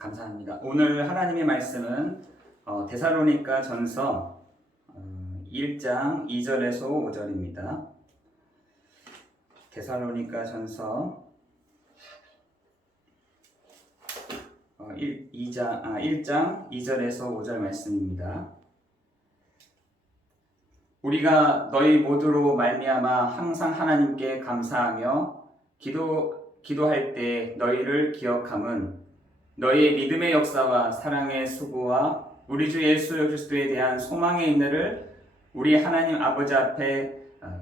감사합니다. 오늘 하나님의 말씀은 데살로니가 전서 1장 2절에서 5절입니다. 데살로니가 전서 1장 2절에서 5절 말씀입니다. 우리가 너희 모두로 말미암아 항상 하나님께 감사하며 기도할 때 너희를 기억함은 너희의 믿음의 역사와 사랑의 수고와 우리 주 예수 그리스도에 대한 소망의 인내를 우리 하나님 아버지 앞에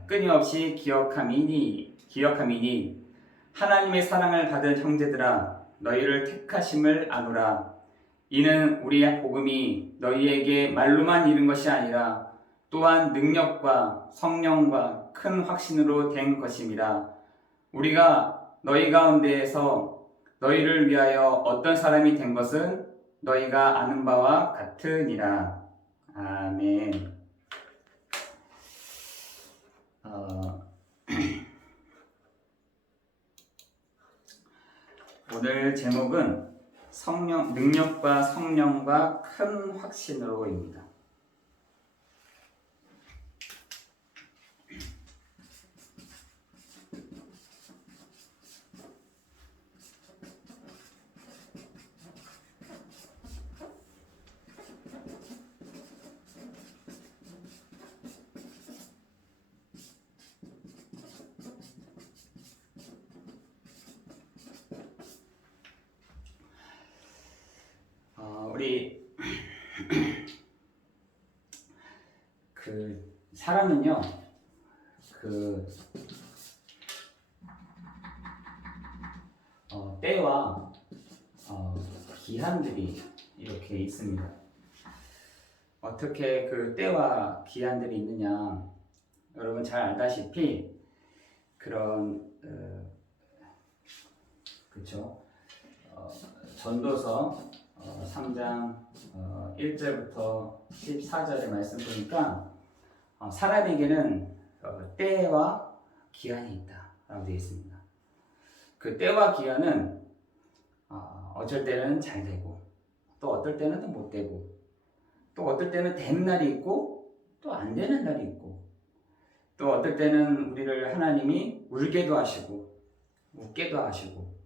끊임없이 기억함이니 하나님의 사랑을 받은 형제들아 너희를 택하심을 아노라. 이는 우리의 복음이 너희에게 말로만 이른 것이 아니라 또한 능력과 성령과 큰 확신으로 된 것임이라. 우리가 너희 가운데에서 너희를 위하여 어떤 사람이 된 것은 너희가 아는 바와 같으니라. 아멘. 오늘 제목은 능력과 성령과 큰 확신으로입니다. 우리 사람은요 때와 기한들이 이렇게 있습니다. 어떻게 그 때와 기한들이 있느냐, 여러분 잘 알다시피 그런 그쵸? 전도서 3장 1절부터 14절의 말씀 보니까 사람에게는 때와 기한이 있다라고 되어 있습니다. 그 때와 기한은 어쩔 때는 잘 되고 또 어떨 때는 또 못 되고 또 어떨 때는 되는 날이 있고 또 안 되는 날이 있고 또 어떨 때는 우리를 하나님이 울게도 하시고 웃게도 하시고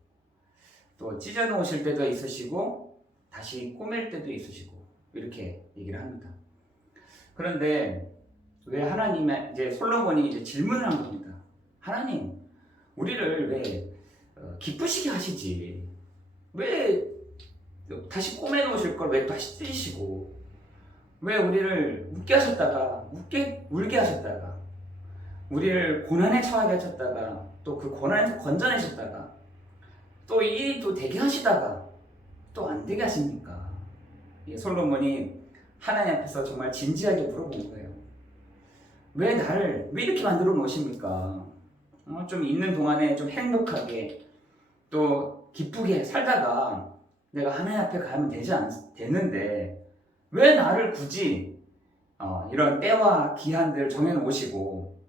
또 찢어 놓으실 때도 있으시고 다시 꼬맬 때도 있으시고 이렇게 얘기를 합니다. 그런데 왜 하나님의 이제 솔로몬이 이제 질문을 한 겁니다. 하나님, 우리를 왜 기쁘시게 하시지? 왜 다시 꼬매 놓으실 걸 왜 다시 찢으시고 왜 우리를 웃게 하셨다가 울게 하셨다가 우리를 고난에 처하게 하셨다가 또 그 고난에서 건져내셨다가 또 이 일이 또 되게 하시다가 또 안 되게 하십니까? 솔로몬이 하나님 앞에서 정말 진지하게 물어본 거예요. 왜 나를 왜 이렇게 만들어 놓으십니까? 좀 있는 동안에 좀 행복하게 또 기쁘게 살다가 내가 하나님 앞에 가면 되는데 왜 나를 굳이 이런 때와 기한들을 정해 놓으시고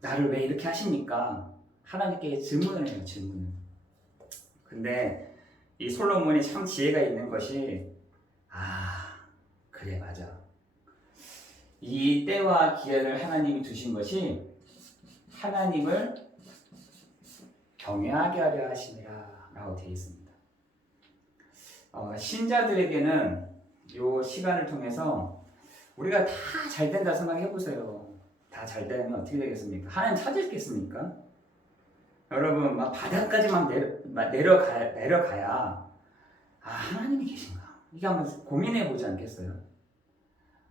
나를 왜 이렇게 하십니까? 하나님께 질문을 해요. 질문을. 근데 이 솔로몬이 참 지혜가 있는 것이 그래 맞아. 이 때와 기한을 하나님이 두신 것이 하나님을 경외하게 하려 하시니라 라고 되어 있습니다. 신자들에게는 이 시간을 통해서 우리가 다 잘된다 생각해 보세요. 다 잘되면 어떻게 되겠습니까? 하나님 찾으시겠습니까? 여러분 막 바닥까지 내려가야 하나님이 계신가? 이게 한번 고민해 보지 않겠어요?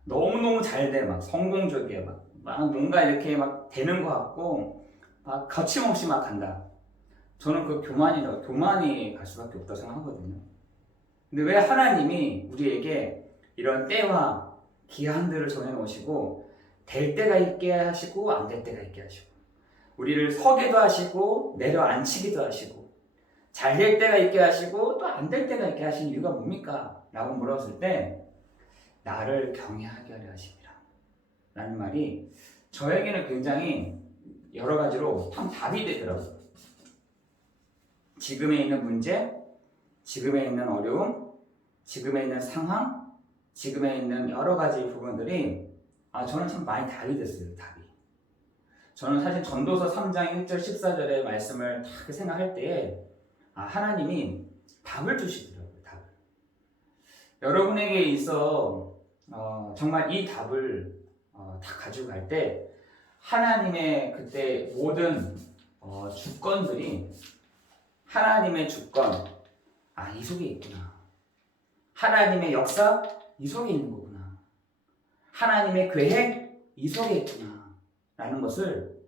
너무너무 잘돼 막 성공적이야 막 뭔가 이렇게 막 되는 것 같고 막 거침없이 막 간다. 저는 그 교만이 갈 수밖에 없다고 생각하거든요. 근데 왜 하나님이 우리에게 이런 때와 기한들을 정해놓으시고 될 때가 있게 하시고 안 될 때가 있게 하시고 우리를 서게도 하시고 내려앉히기도 하시고 잘 될 때가 있게 하시고 또 안 될 때가 있게 하신 이유가 뭡니까? 라고 물었을 때 나를 경외하게 하려 하십니다 라는 말이 저에게는 굉장히 여러 가지로 참 답이 되더라고요. 지금에 있는 문제, 지금에 있는 어려움, 지금에 있는 상황, 지금에 있는 여러 가지 부분들이 저는 참 많이 답이 됐어요. 답이. 저는 사실 전도서 3장 1절 14절의 말씀을 딱 생각할 때에 하나님이 답을 주시더라고요. 답을. 여러분에게 있어 정말 이 답을 다 가지고 갈 때 하나님의 그때 모든 주권들이 하나님의 주권 이 속에 있구나. 하나님의 역사 이 속에 있는 거구나. 하나님의 계획 이 속에 있구나 라는 것을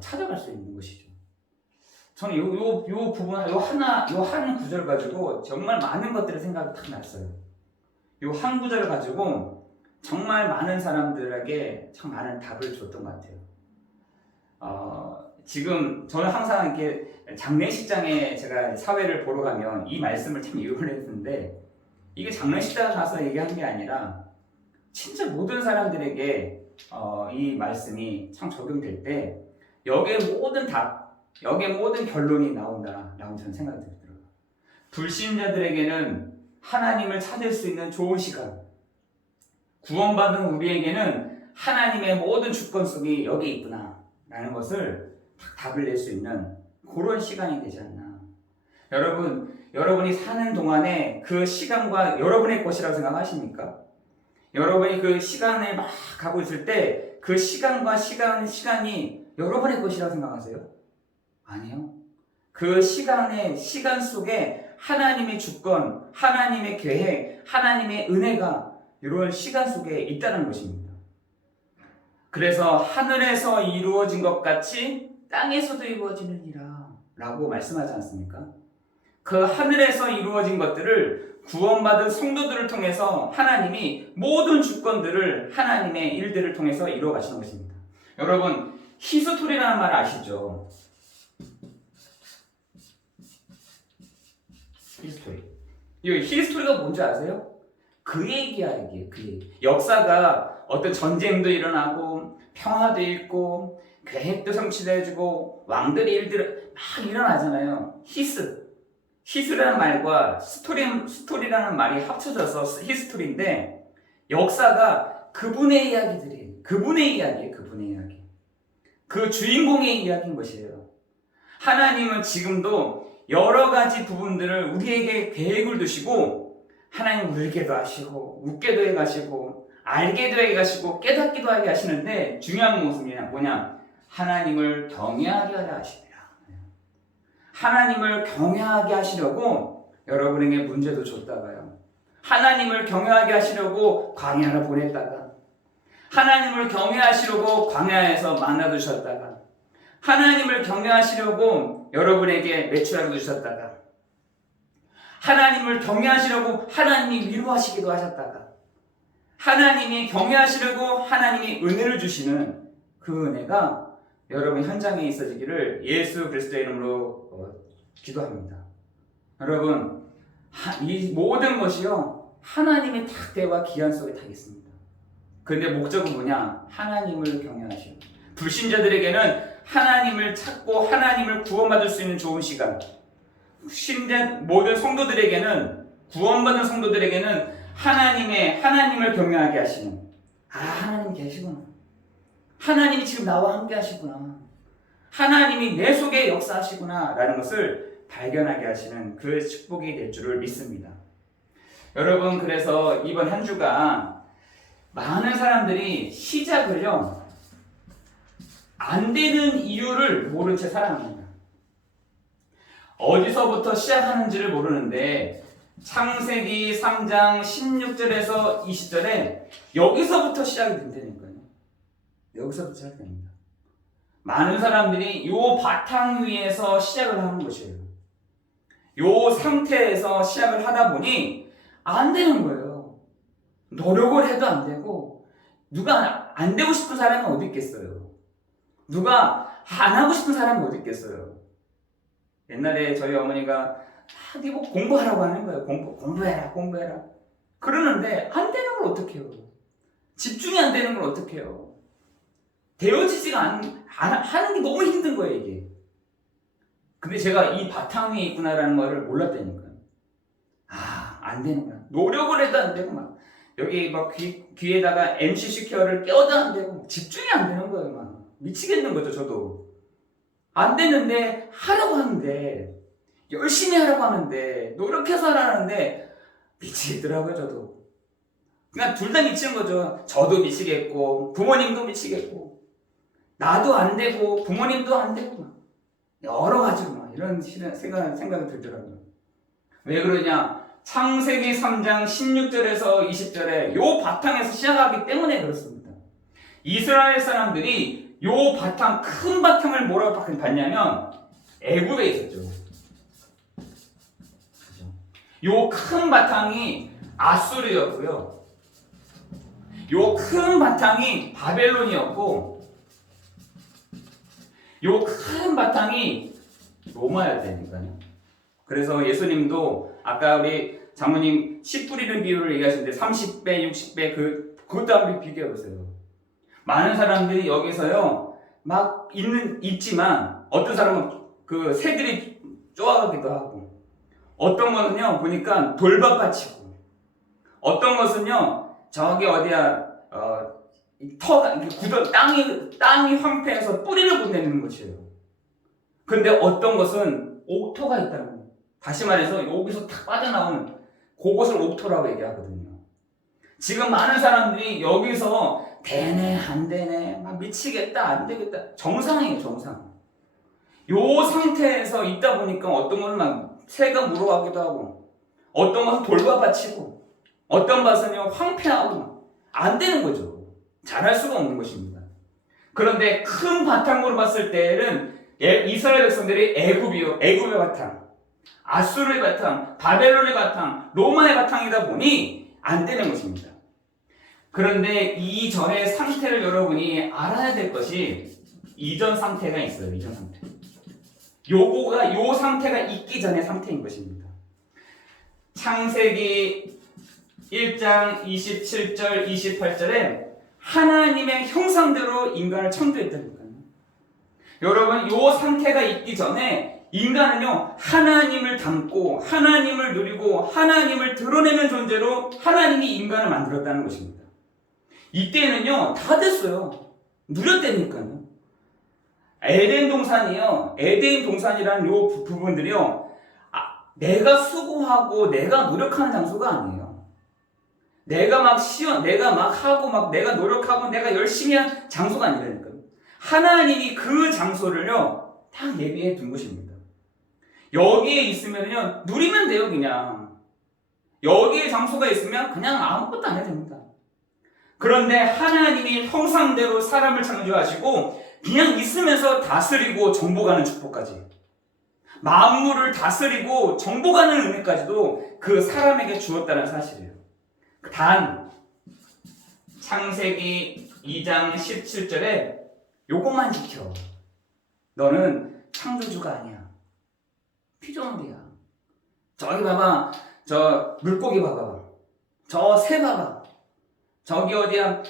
찾아갈 수 있는 것이죠. 저는 요 부분 요 한 구절 가지고 정말 많은 것들의 생각이 딱 났어요. 요 한 구절 가지고 정말 많은 사람들에게 참 많은 답을 줬던 것 같아요. 지금 저는 항상 이렇게 장례식장에 제가 사회를 보러 가면 이 말씀을 참 이용을 했는데 이게 장례식장에 가서 얘기하는 게 아니라 진짜 모든 사람들에게 이 말씀이 참 적용될 때 여기에 모든 답, 여기에 모든 결론이 나온다라고 저는 생각이 들더라고요. 불신자들에게는 하나님을 찾을 수 있는 좋은 시간, 구원받은 우리에게는 하나님의 모든 주권 속이 여기 있구나 라는 것을 답을 낼 수 있는 그런 시간이 되지 않나. 여러분이 사는 동안에 그 시간과 여러분의 것이라고 생각하십니까? 여러분이 그 시간을 막 가고 있을 때 그 시간과 시간이 여러분의 것이라고 생각하세요? 아니요. 그 시간 속에 하나님의 주권, 하나님의 계획, 하나님의 은혜가 이런 시간 속에 있다는 것입니다. 그래서 하늘에서 이루어진 것 같이 땅에서도 이루어지느니라 라고 말씀하지 않습니까? 그 하늘에서 이루어진 것들을 구원받은 성도들을 통해서 하나님이 모든 주권들을 하나님의 일들을 통해서 이루어 가시는 것입니다. 여러분, 히스토리라는 말 아시죠? 히스토리. 이 히스토리가 뭔지 아세요? 그 이야기예요. 그 얘기. 역사가 어떤 전쟁도 일어나고 평화도 있고 계획도 성취되어지고 왕들의 일들이 막 일어나잖아요. 히스라는 말과 스토리라는 말이 합쳐져서 히스토리인데 역사가 그분의 이야기들이에요. 그분의 이야기예요. 그분의 이야기. 그 주인공의 이야기인 것이에요. 하나님은 지금도 여러 가지 부분들을 우리에게 계획을 두시고 하나님 울게도 하시고 웃게도 해가시고 알게도 해가시고 깨닫기도 하게 하시는데 중요한 모습이 뭐냐? 하나님을 경외하게 하려 하십니다. 하나님을 경외하게 하시려고 여러분에게 문제도 줬다가요. 하나님을 경외하게 하시려고 광야로 보냈다가 하나님을 경외하시려고 광야에서 만나 주셨다가 하나님을 경외하시려고 여러분에게 메추라고 주셨다가 하나님을 경외하시려고 하나님이 위로하시기도 하셨다가 하나님이 경외하시려고 하나님이 은혜를 주시는 그 은혜가 여러분 현장에 있어지기를 예수 그리스도의 이름으로 기도합니다. 여러분 이 모든 것이요 하나님의 탁대와 기한 속에 다 있습니다. 그런데 목적은 뭐냐? 하나님을 경외하시는 불신자들에게는 하나님을 찾고 하나님을 구원받을 수 있는 좋은 시간, 신된 모든 성도들에게는 구원받은 성도들에게는 하나님을 경외하게 하시는 하나님 계시구나. 하나님이 지금 나와 함께 하시구나. 하나님이 내 속에 역사하시구나 라는 것을 발견하게 하시는 그 축복이 될 줄을 믿습니다. 여러분 그래서 이번 한 주가 많은 사람들이 시작을요 안 되는 이유를 모른 채 살아갑니다. 어디서부터 시작하는지를 모르는데 창세기 3장 16절에서 20절에 여기서부터 시작이 된다니까요. 여기서부터 시작됩니다. 많은 사람들이 이 바탕 위에서 시작을 하는 것이에요. 이 상태에서 시작을 하다 보니 안 되는 거예요. 노력을 해도 안 되고 누가 안 되고 싶은 사람이 어디 있겠어요. 누가 안 하고 싶은 사람이 어디 있겠어요. 옛날에 저희 어머니가 네 뭐 공부하라고 하는 거예요. 공부해라. 그러는데 안 되는 걸 어떡해요. 집중이 안 되는 걸 어떡해요. 되어지지가 하는 게 너무 힘든 거예요, 이게. 근데 제가 이 바탕 위에 있구나라는 거를 몰랐다니까요. 안 되는 거야. 노력을 해도 안 되고 막 여기 막 귀에다가 MC 시켜를 껴도 안 되고 집중이 안 되는 거예요. 막 미치겠는 거죠. 저도 안 되는데 하라고 하는데 열심히 하라고 하는데 노력해서 하라는데 미치겠더라고요. 저도 그냥 둘 다 미치는 거죠. 저도 미치겠고 부모님도 미치겠고 나도 안 되고 부모님도 안 되고 막 여러 가지로 막 이런 생각이 들더라고요. 왜 그러냐? 창세기 3장 16절에서 20절에 요 바탕에서 시작하기 때문에 그렇습니다. 이스라엘 사람들이 요 바탕, 큰 바탕을 뭐라고 봤냐면 애굽에 있었죠. 요 큰 바탕이 아수르였고요. 요 큰 바탕이 바벨론이었고 요 큰 바탕이 로마였다니까요. 그래서 예수님도 아까 우리 장모님 씨 뿌리는 비유를 얘기하시는데 30배, 60배 그것도 한번 비교해 보세요. 많은 사람들이 여기서요 막 있지만 어떤 사람은 그 새들이 쪼아가기도 하고 어떤 것은요 보니까 돌밭 치고 어떤 것은요 저기 어디야 터가 굳어 땅이 황폐해서 뿌리를 못 내는 것이에요. 근데 어떤 것은 옥토가 있다는 거예요. 다시 말해서 여기서 탁 빠져나오는 그것을 옥토라고 얘기하거든요. 지금 많은 사람들이 여기서 되네 안 되네 막 미치겠다 안 되겠다 정상이에요. 정상. 요 상태에서 있다 보니까 어떤 것은 막 새가 물어가기도 하고 어떤 것은 돌과 치고 어떤 것은요 황폐하고 안 되는 거죠. 잘할 수가 없는 것입니다. 그런데 큰 바탕으로 봤을 때는 이스라엘 백성들이 애굽의 바탕, 아수르의 바탕, 바벨론의 바탕, 로마의 바탕이다 보니 안 되는 것입니다. 그런데 이전의 상태를 여러분이 알아야 될 것이 이전 상태가 있어요. 이전 상태. 요 상태가 있기 전의 상태인 것입니다. 창세기 1장 27절 28절에 하나님의 형상대로 인간을 창조했다니까요. 여러분 요 상태가 있기 전에 인간은요 하나님을 닮고 하나님을 누리고 하나님을 드러내는 존재로 하나님이 인간을 만들었다는 것입니다. 이때는요 다 됐어요. 누렸다니까요. 에덴 동산이라는 요 부분들이요 내가 수고하고 내가 노력하는 장소가 아니에요. 내가 막 하고 막 내가 노력하고 내가 열심히 한 장소가 아니라니까요. 하나님이 그 장소를요 다 예비해 둔 것입니다. 여기에 있으면요 누리면 돼요. 그냥 여기에 장소가 있으면 그냥 아무것도 안 해도 됩니다. 그런데 하나님이 형상대로 사람을 창조하시고 그냥 있으면서 다스리고 정복하는 축복까지 만물을 다스리고 정복하는 은혜까지도 그 사람에게 주었다는 사실이에요. 단 창세기 2장 17절에 요것만 지켜. 너는 창조주가 아니야. 피조물이야. 저기 봐봐. 저 물고기 봐봐. 저 새 봐봐. 저기 어디야?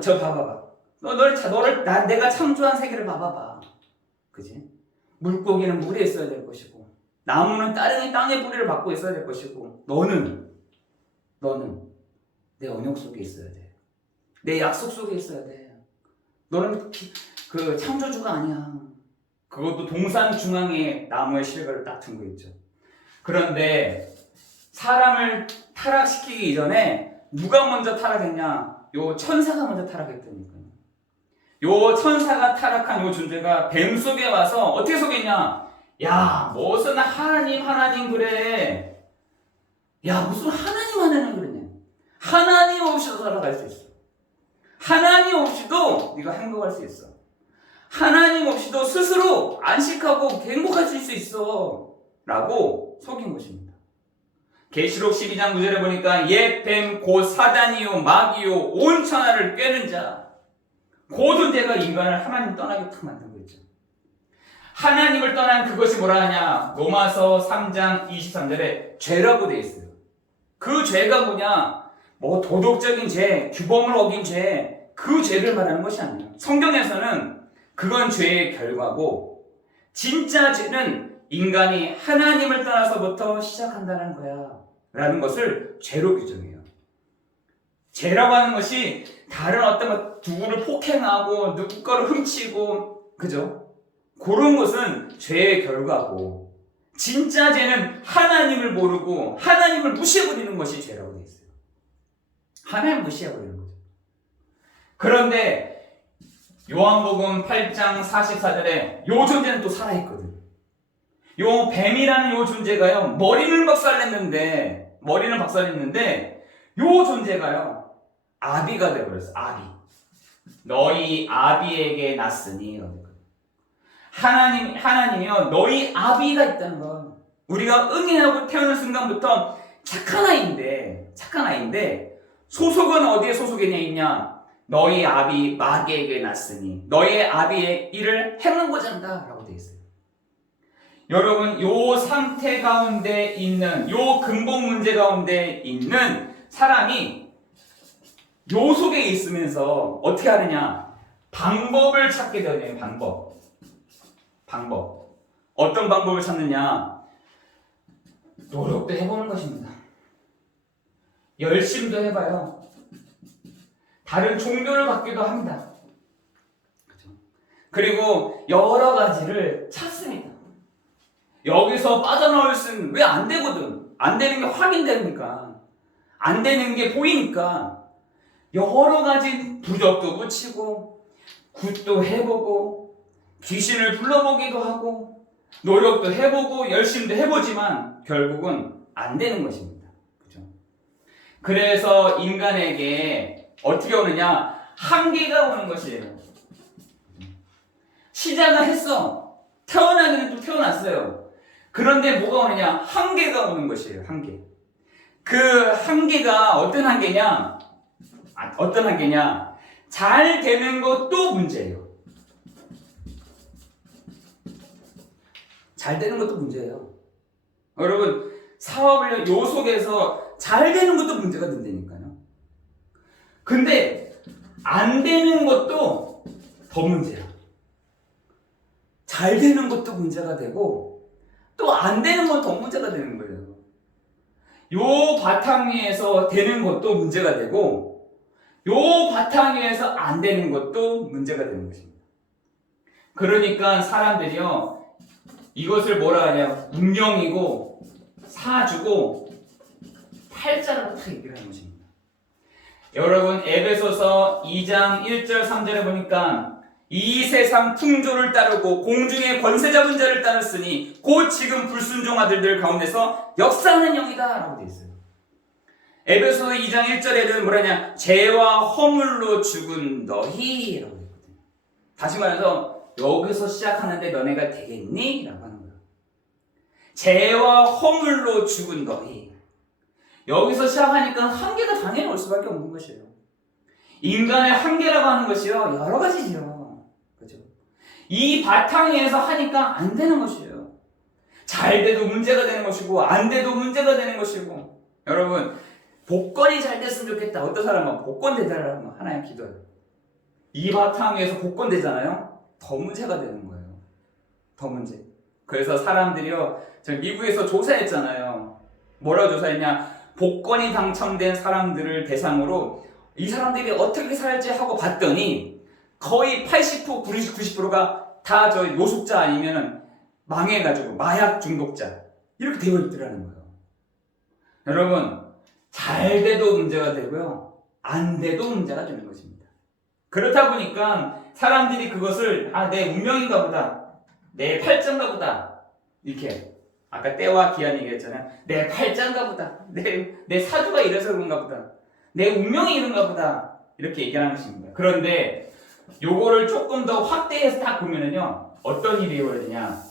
저 봐봐봐. 내가 창조한 세계를 봐봐봐. 그지? 물고기는 물에 있어야 될 것이고, 나무는 땅의 뿌리를 받고 있어야 될 것이고, 너는 내 언약 속에 있어야 돼. 내 약속 속에 있어야 돼. 너는 그 창조주가 아니야. 그것도 동산 중앙에 나무의 실과를 딱 둔 거 있죠. 그런데 사람을 타락시키기 이전에 누가 먼저 타락했냐? 요 천사가 먼저 타락했다니까요. 요 천사가 타락한 요 존재가 뱀 속에 와서 어떻게 속였냐? 야, 무슨 하나님 그래. 야, 무슨 하나님 그러냐. 하나님 없이도 살아갈 수 있어. 하나님 없이도 네가 행복할 수 있어. 하나님 없이도 스스로 안식하고 행복할 수 있어. 라고 속인 것입니다. 계시록 12장 9절에 보니까 옛 뱀 곧 사단이요 마귀요 온 천하를 꿰는 자 그 존재가 인간을 하나님 떠나게 탁 만든 거죠. 하나님을 떠난 그것이 뭐라 하냐? 로마서 3장 23절에 죄라고 되어 있어요. 그 죄가 뭐냐? 뭐 도덕적인 죄, 규범을 어긴 죄, 그 죄를 말하는 것이 아니에요. 성경에서는 그건 죄의 결과고 진짜 죄는 인간이 하나님을 떠나서부터 시작한다는 거야 라는 것을 죄로 규정해요. 죄라고 하는 것이 다른 어떤 누구를 폭행하고 누구 거를 훔치고 그죠? 그런 것은 죄의 결과고, 진짜 죄는 하나님을 모르고 하나님을 무시해버리는 것이 죄라고 되어 있어요. 하나님을 무시해버리는 거죠. 그런데 요한복음 8장 44절에 요 존재는 또 살아있거든. 요 뱀이라는 요 존재가요, 머리는 박살냈는데 요 존재가요 아비가 되어버렸어. 아비. 너희 아비에게 낳았으니. 하나님이요 너희 아비가 있다는 거. 우리가 응인하고 태어난 순간부터 착한 아이인데 소속은 어디에 소속이 있냐? 너희 아비 마귀에게 낳았으니 너희 아비의 일을 행하고자 한다 라고 되어 있어요. 여러분, 요 상태 가운데 있는, 요 근본 문제 가운데 있는 사람이 요 속에 있으면서 어떻게 하느냐? 방법을 찾게 되네요. 방법. 어떤 방법을 찾느냐? 노력도 해보는 것입니다. 열심도 해봐요. 다른 종교를 갖기도 합니다. 그리고 여러 가지를 찾습니다. 여기서 빠져나올 수는 왜 안 되거든. 안 되는 게 확인되니까. 안 되는 게 보이니까. 여러 가지 부적도 붙이고 굿도 해보고 귀신을 불러보기도 하고 노력도 해보고 열심도 해보지만 결국은 안 되는 것입니다. 그렇죠? 그래서 인간에게 어떻게 오느냐? 한계가 오는 것이에요. 시작을 했어. 태어나기는 또 태어났어요. 그런데 뭐가 오느냐? 한계가 오는 것이에요. 한계. 그 한계가 어떤 한계냐? 잘 되는 것도 문제예요. 잘 되는 것도 문제예요. 여러분, 사업을 요 속에서 잘 되는 것도 문제가 된다니까요. 근데 안 되는 것도 더 문제야. 잘 되는 것도 문제가 되고 또 안 되는 건 더 문제가 되는 거예요. 요 바탕 위에서 되는 것도 문제가 되고 요 바탕 위에서 안 되는 것도 문제가 되는 것입니다. 그러니까 사람들이요 이것을 뭐라 하냐? 운명이고 사주고 팔자라고 다 얘기를 하는 것입니다. 여러분, 에베소서 2장 1절 3절에 보니까 이 세상 풍조를 따르고 공중의 권세 잡은 자를 따랐으니 곧 지금 불순종 아들들 가운데서 역사하는 영이다 라고 되어 있어요. 에베소서 2장 1절에는 뭐라냐? 죄와 허물로 죽은 너희 라고 했거든요. 다시 말해서 여기서 시작하는데 너네가 되겠니? 라고 하는 거예요. 죄와 허물로 죽은 너희. 여기서 시작하니까 한계가 당연히 올 수밖에 없는 것이에요. 인간의 한계라고 하는 것이요 여러 가지지요. 그렇죠? 이 바탕 위에서 하니까 안 되는 것이에요. 잘 돼도 문제가 되는 것이고 안 돼도 문제가 되는 것이고. 여러분, 복권이 잘 됐으면 좋겠다. 어떤 사람은 복권 되달라고 하나님 기도해요. 이 바탕 위에서 복권 되잖아요. 더 문제가 되는 거예요. 더 문제. 그래서 사람들이요, 저 미국에서 조사했잖아요. 뭐라고 조사했냐? 복권이 당첨된 사람들을 대상으로 이 사람들이 어떻게 살지 하고 봤더니 거의 80%, 90%가 다 저 노숙자 아니면은 망해가지고 마약 중독자 이렇게 되어 있더라는 거예요. 여러분, 잘 돼도 문제가 되고요, 안 돼도 문제가 되는 것입니다. 그렇다 보니까 사람들이 그것을 내 운명인가 보다, 내 팔자인가 보다, 이렇게 아까 때와 기한 얘기했잖아요. 내 팔자인가 보다, 내 사주가 이래서 그런가 보다, 내 운명이 이런가 보다, 이렇게 얘기하는 것입니다. 그런데 요거를 조금 더 확대해서 딱 보면은요, 어떤 일이 벌어지냐?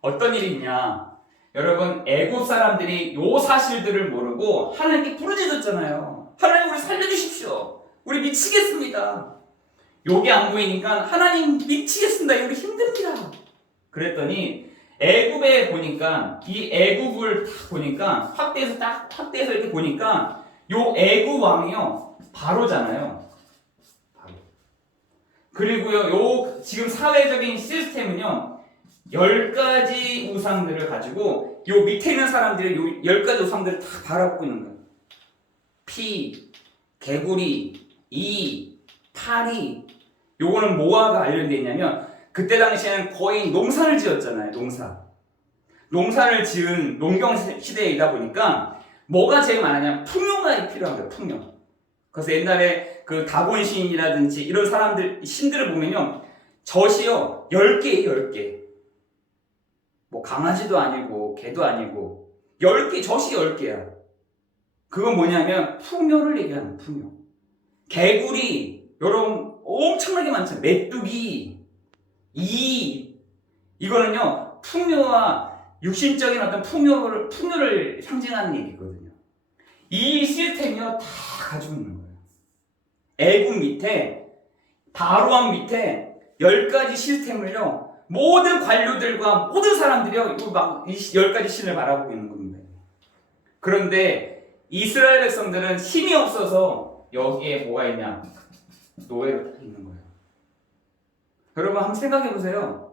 어떤 일이 있냐? 여러분, 애굽 사람들이 요 사실들을 모르고 하나님께 부르짖었잖아요. 하나님, 우리 살려주십시오. 우리 미치겠습니다. 요게 안 보이니까 하나님 미치겠습니다. 우리 힘듭니다. 그랬더니 애굽에 보니까, 이 애굽을 딱 보니까 확대해서 이렇게 보니까 요 애굽 왕이요 바로잖아요. 바로. 그리고요 요 지금 사회적인 시스템은요 10가지 우상들을 가지고 요 밑에 있는 사람들이 요 10가지 우상들을 다 바라보고 있는 거예요. 피, 개구리, 이, 파리. 요거는 뭐와 관련되어 있냐면 그때 당시에는 거의 농사를 지었잖아요. 농사를 지은 농경 시대이다 보니까 뭐가 제일 많았냐면 풍요가 필요한 거예요. 풍요. 그래서 옛날에 그 다곤 시인이라든지 이런 사람들 신들을 보면요, 젖이요 10개예요. 10개. 뭐 강아지도 아니고 개도 아니고 10개, 젖이 10개야. 그건 뭐냐면 풍요를 얘기하는 풍요. 개구리 여러분 엄청나게 많죠. 메뚜기, 이거는요 풍요와 육신적인 어떤 풍요를 상징하는 얘기거든요. 이 시스템이요 다 가지고 있는 거예요. 애국 밑에, 바로왕 밑에 10가지 시스템을요 모든 관료들과 모든 사람들이요 막 10가지 신을 바라보고 있는 겁니다. 그런데 이스라엘 백성들은 힘이 없어서 여기에 뭐가 있냐? 노예로 딱 있는 거예요. 여러분 한번 생각해 보세요.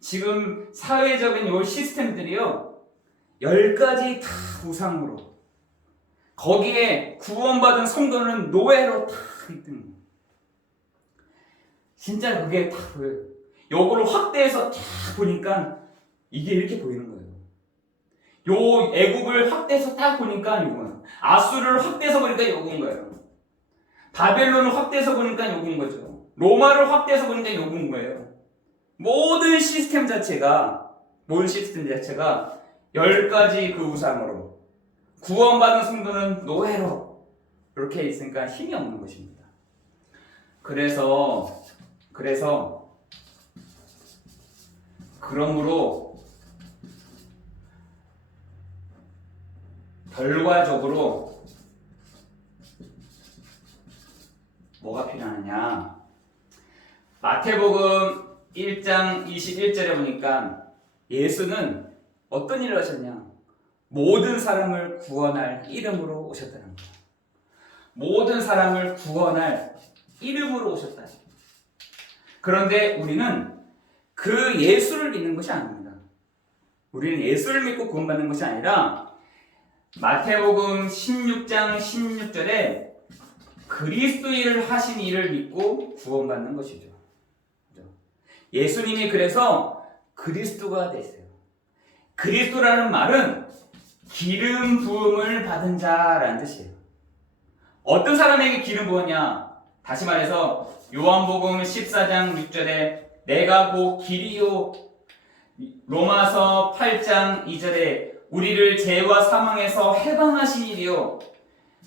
지금 사회적인 요 시스템들이요 10가지 다 우상으로, 거기에 구원받은 성도는 노예로 다 있는 거예요. 진짜 그게 다 보여요. 요거를 확대해서 딱 보니까 이게 이렇게 보이는 거예요. 요 애국을 확대해서 딱 보니까 요거예요. 아수르를 확대해서 보니까 요거인 거예요. 바벨론을 확대해서 보니까 요거인 거죠. 로마를 확대해서 보니까 요거인 거예요. 모든 시스템 자체가 10가지 그 우상으로, 구원받은 성도는 노예로 이렇게 있으니까 힘이 없는 것입니다. 그러므로 결과적으로 뭐가 필요하느냐? 마태복음 1장 21절에 보니까 예수는 어떤 일을 하셨냐? 모든 사람을 구원할 이름으로 오셨다는 거예요. 모든 사람을 구원할 이름으로 오셨다. 그런데 우리는 그 예수를 믿는 것이 아닙니다. 우리는 예수를 믿고 구원받는 것이 아니라 마태복음 16장 16절에 그리스도인을 하신 이를 믿고 구원받는 것이죠. 예수님이 그래서 그리스도가 되세요. 그리스도라는 말은 기름 부음을 받은 자라는 뜻이에요. 어떤 사람에게 기름 부었냐? 다시 말해서 요한복음 14장 6절에 내가 곧 길이요, 로마서 8장 2절에 우리를 죄와 사망에서 해방하신 이리요,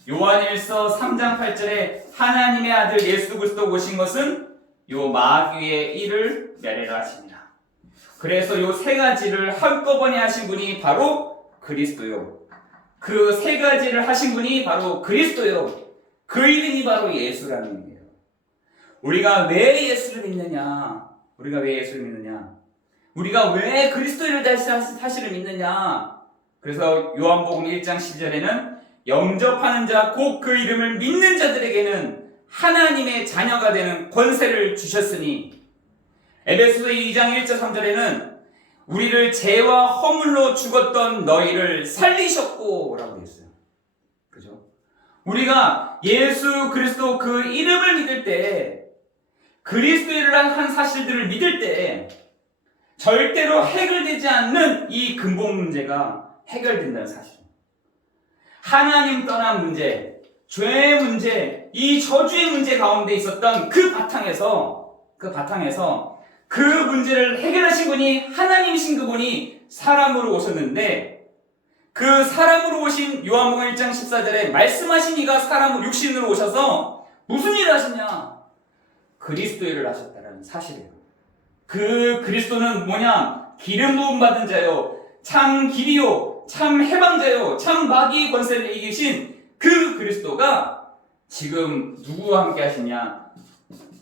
요한일서 3장 8절에 하나님의 아들 예수 그리스도 오신 것은 요 마귀의 일을 멸하라 하십니다. 그래서 요 세 가지를 한꺼번에 하신 분이 바로 그리스도요. 그 세 가지를 하신 분이 바로 그리스도요. 그 이름이 바로 예수라는 얘기예요. 우리가 왜 예수를 믿느냐? 우리가 왜 그리스도를 사실을 믿느냐? 그래서 요한복음 1장 10절에는 영접하는 자, 곧 그 이름을 믿는 자들에게는 하나님의 자녀가 되는 권세를 주셨으니, 에베소서 2장 1절 3절에는 우리를 죄와 허물로 죽었던 너희를 살리셨고 라고 했어요. 그죠? 우리가 예수 그리스도 그 이름을 믿을 때, 그리스도를 한 사실들을 믿을 때 절대로 해결되지 않는 이 근본 문제가 해결된다는 사실. 하나님 떠난 문제, 죄의 문제, 이 저주의 문제 가운데 있었던 그 바탕에서 그 문제를 해결하신 분이, 하나님이신 그분이 사람으로 오셨는데, 그 사람으로 오신 요한복음 1장 14절에 말씀하신 이가 사람으로 육신으로 오셔서 무슨 일을 하셨냐? 그리스도 일을 하셨다는 사실이에요. 그 그리스도는 뭐냐? 기름 부음 받은 자요, 참 길이요, 참 해방자요, 참 마귀의 권세를 이기신 그 그리스도가 지금 누구와 함께 하시냐?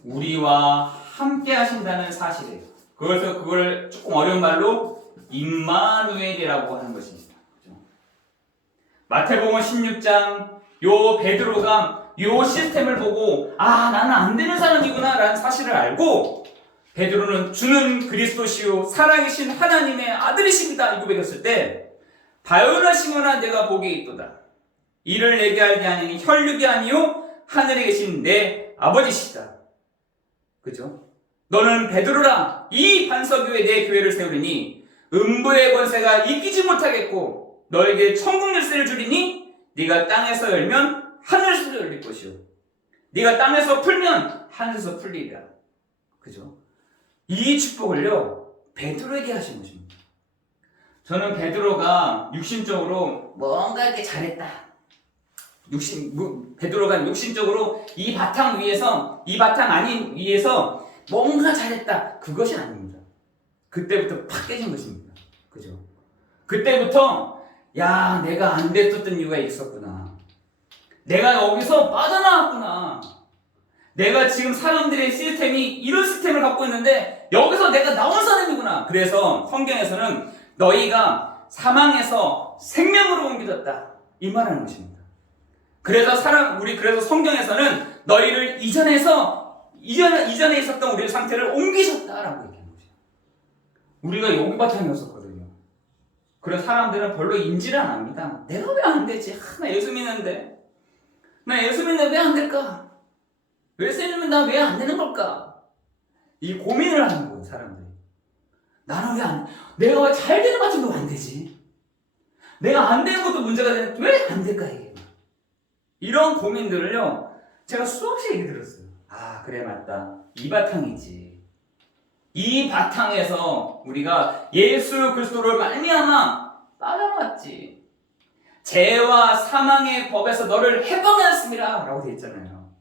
우리와 함께 하신다는 사실이에요. 그래서 그걸 조금 어려운 말로 임마누엘이라고 하는 것입니다. 마태복음 16장 요 베드로가 요 시스템을 보고 나는 안 되는 사람이구나 라는 사실을 알고 베드로는 주는 그리스도시요 살아계신 하나님의 아들이십니다 이 고백했을 때 바요나 시몬아 내가 보기에 있도다. 이를 내게 알게 하니 혈육이 아니요 하늘에 계신 내 아버지시다. 그죠? 너는 베드로라 이 반석 위에 내 교회를 세우리니 음부의 권세가 이기지 못하겠고 너에게 천국 열쇠를 주리니 네가 땅에서 열면 하늘에서 열릴 것이요 네가 땅에서 풀면 하늘에서 풀리리라. 그죠? 이 축복을요 베드로에게 하신 것입니다. 저는 베드로가 육신적으로 뭔가 이렇게 잘했다. 베드로가 육신적으로 이 바탕 아닌 위에서 뭔가 잘했다. 그것이 아닙니다. 그때부터 팍 깨진 것입니다. 그죠? 그때부터 야 내가 안 됐었던 이유가 있었구나. 내가 여기서 빠져나왔구나. 내가 지금 사람들의 시스템이 이런 시스템을 갖고 있는데 여기서 내가 나온 사람이구나. 그래서 성경에서는 너희가 사망에서 생명으로 옮겨졌다 이 말하는 것입니다. 그래서 성경에서는 너희를 이전에 있었던 우리의 상태를 옮기셨다라고 얘기하는 거죠. 우리가 여기 바탕이었었거든요. 그래서 사람들은 별로 인지를 안 합니다. 내가 왜 안 되지? 나 예수 믿는데 왜 안 될까? 예수 믿으면 나 왜 안 되는 걸까? 이 고민을 하는 거예요, 사람들이. 나는 내가 잘 되는 것 같은데 왜 안 되지? 내가 안 되는 것도 문제가 되는데 왜 안 될까, 이게? 이런 고민들을요, 제가 수없이 얘기 들었어요. 아, 그래, 맞다. 이 바탕이지. 이 바탕에서 우리가 예수 그리스도를 말미암아 빠져나왔지. 죄와 사망의 법에서 너를 해방하였습니다. 라고 되어 있잖아요.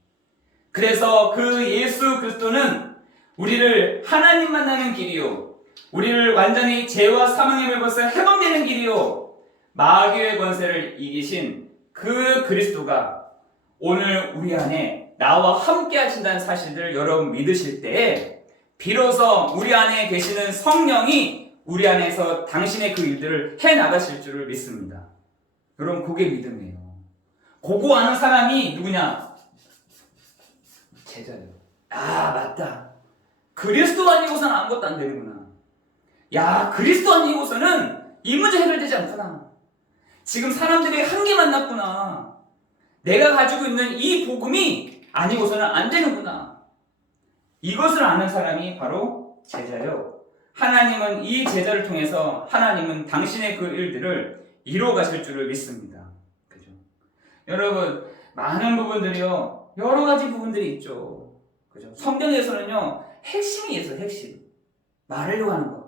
그래서 그 예수 그리스도는 우리를 하나님 만나는 길이요. 우리를 완전히 죄와 사망의 법에서 해방되는 길이요. 마귀의 권세를 이기신 그 그리스도가 오늘 우리 안에 나와 함께 하신다는 사실을 여러분 믿으실 때에 비로소 우리 안에 계시는 성령이 우리 안에서 당신의 그 일들을 해나가실 줄을 믿습니다. 여러분 그게 믿음이에요. 그거 아는 사람이 누구냐? 제자예요. 아 맞다. 그리스도 아니고서는 아무것도 안 되는구나. 야 그리스도 아니고서는 이 문제 해결되지 않구나. 지금 사람들이 한계 만났구나. 내가 가지고 있는 이 복음이 아니고서는 안 되는구나. 이것을 아는 사람이 바로 제자요. 하나님은 이 제자를 통해서 하나님은 당신의 그 일들을 이루어 가실 줄을 믿습니다. 그죠? 여러분 많은 부분들이요. 여러 가지 부분들이 있죠. 그죠? 성경에서는요. 핵심이 있어요. 핵심. 말하려고 하는 거.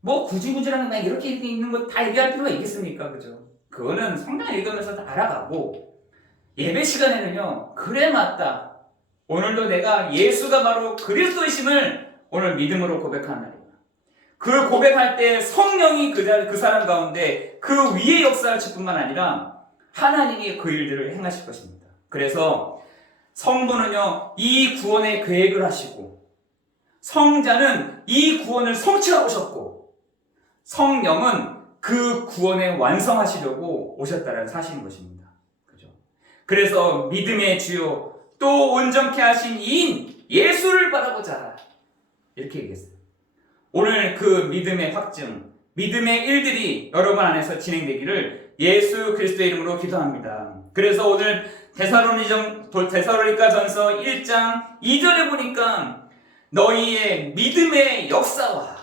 뭐 구질구질한 거 이렇게 있는 거 다 얘기할 필요가 있겠습니까? 그죠? 그거는 성경 읽으면서 다 알아가고 예배 시간에는요. 그래 맞다. 오늘도 내가 예수가 바로 그리스도이심을 오늘 믿음으로 고백하는 날입니다. 그 고백할 때 성령이 그 사람 가운데 그 위의 역사를 칠 뿐만 아니라 하나님이 그 일들을 행하실 것입니다. 그래서 성부는요. 이 구원의 계획을 하시고 성자는 이 구원을 성취하고 오셨고 성령은 그 구원을 완성하시려고 오셨다는 사실인 것입니다. 그죠? 그래서 믿음의 주요 또 온전케 하신 이인 예수를 바라보자 이렇게 얘기했어요. 오늘 그 믿음의 확증, 믿음의 일들이 여러분 안에서 진행되기를 예수 그리스도의 이름으로 기도합니다. 그래서 오늘 데살로니가전서 1장 2절에 보니까 너희의 믿음의 역사와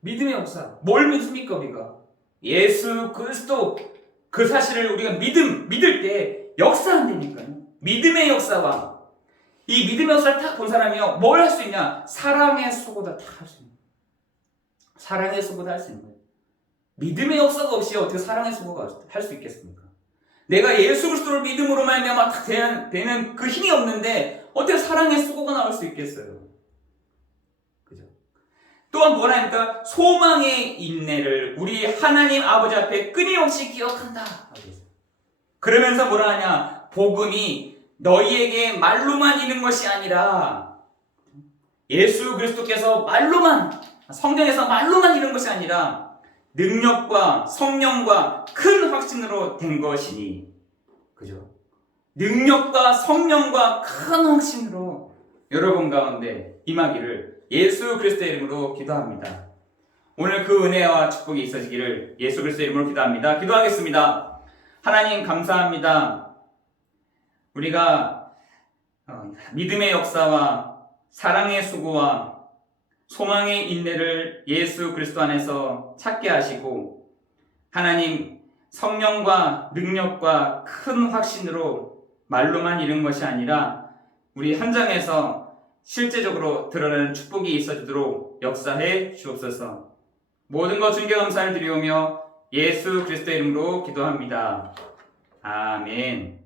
믿음의 역사. 뭘 믿습니까, 우리가? 예수 그리스도 그 사실을 우리가 믿을 때 역사한다니까요. 믿음의 역사와 이 믿음의 역사를 딱 본 사람이요. 뭘 할 수 있냐? 사랑의 수고다 다 할 수 있는 거예요. 사랑의 수고다 할 수 있는 거예요. 믿음의 역사가 없이 어떻게 사랑의 수고가 할 수 있겠습니까? 내가 예수 그리스도를 믿음으로 말미암아 딱 되는 그 힘이 없는데 어떻게 사랑의 수고가 나올 수 있겠어요? 또한 뭐라 하니까 소망의 인내를 우리 하나님 아버지 앞에 끊임없이 기억한다. 그러면서 뭐라 하냐? 복음이 너희에게 말로만 있는 것이 아니라 예수 그리스도께서 말로만 성경에서 말로만 이런 것이 아니라 능력과 성령과 큰 확신으로 된 것이니 그죠? 능력과 성령과 큰 확신으로 여러분 가운데 임하기를 예수 그리스도의 이름으로 기도합니다. 오늘 그 은혜와 축복이 있어지기를 예수 그리스도의 이름으로 기도합니다. 기도하겠습니다. 하나님 감사합니다. 우리가 믿음의 역사와 사랑의 수고와 소망의 인내를 예수 그리스도 안에서 찾게 하시고 하나님 성령과 능력과 큰 확신으로 말로만 이룬 것이 아니라 우리 현장에서 실제적으로 드러나는 축복이 있어지도록 역사해 주옵소서. 모든 것 존귀 감사를 드리오며 예수 그리스도의 이름으로 기도합니다. 아멘.